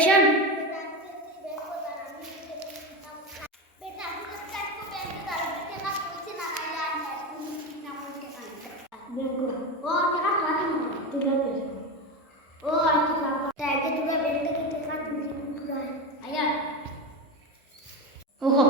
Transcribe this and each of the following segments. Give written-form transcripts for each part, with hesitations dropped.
Reaction. ओहो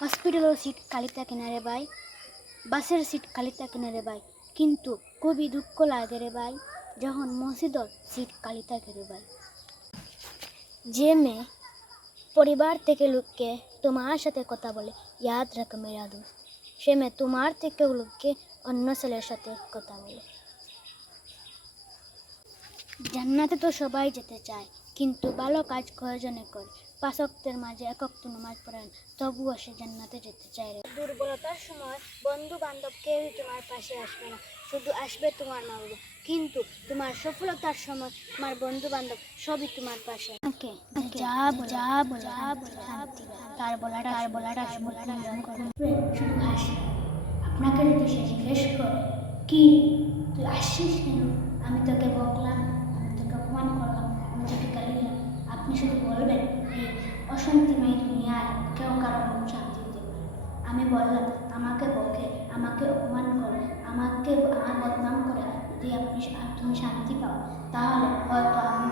hospital seat खाली থাকে না রে ভাই, বাসের সিট খালি থাকে না রে ভাই, কিন্তু খুবই দুঃখ লাগে রে ভাই যখন মসজিদের সিট খালি থাকে রে ভাই। যে মেয়ে পরিবার থেকে লোককে তোমার সাথে কথা বলে ইয়াদ রাখ মেরা দোস্ত, সে মেয়ে তোমার থেকে লোককে অন্য ছেলের সাথে কথা বলে। জান্নাতে তো সবাই যেতে চায়, কিন্তু ভালো কাজ কয়জনে করে? 5 ওয়াক্তের মাঝে 1 ওয়াক্ত নামাজ পড়েন, তবুও সে জান্নাতে যেতে চায় রে। দুর্বলতার সময় বন্ধু বান্ধব কেউই তোমার পাশে আসবে না, শুধু আসবে তোমার মা বাবা। কিন্তু তোমার সফলতার সময় তোমার বন্ধু বান্ধব সবই তোমার পাশে। তার বলাটা শুধু হাসি। আপনাকে যদি সে জিজ্ঞেস করে, কি তুই আসছিস কেন, আমি তোকে বকলাম, আমি তোকে অপমান করলাম, আমি তোকে গালি দিলাম, আপনি শুধু বলবেন এই অশান্তিময় দুনিয়ায় কেউ কারো মন শান্তি দিতে পারে। আমি বললাম আমাকে বকে, আমাকে অপমান করে, আমার বদনাম করে যদি তুমি শান্তি পাও, তাহলে হয়তো আমি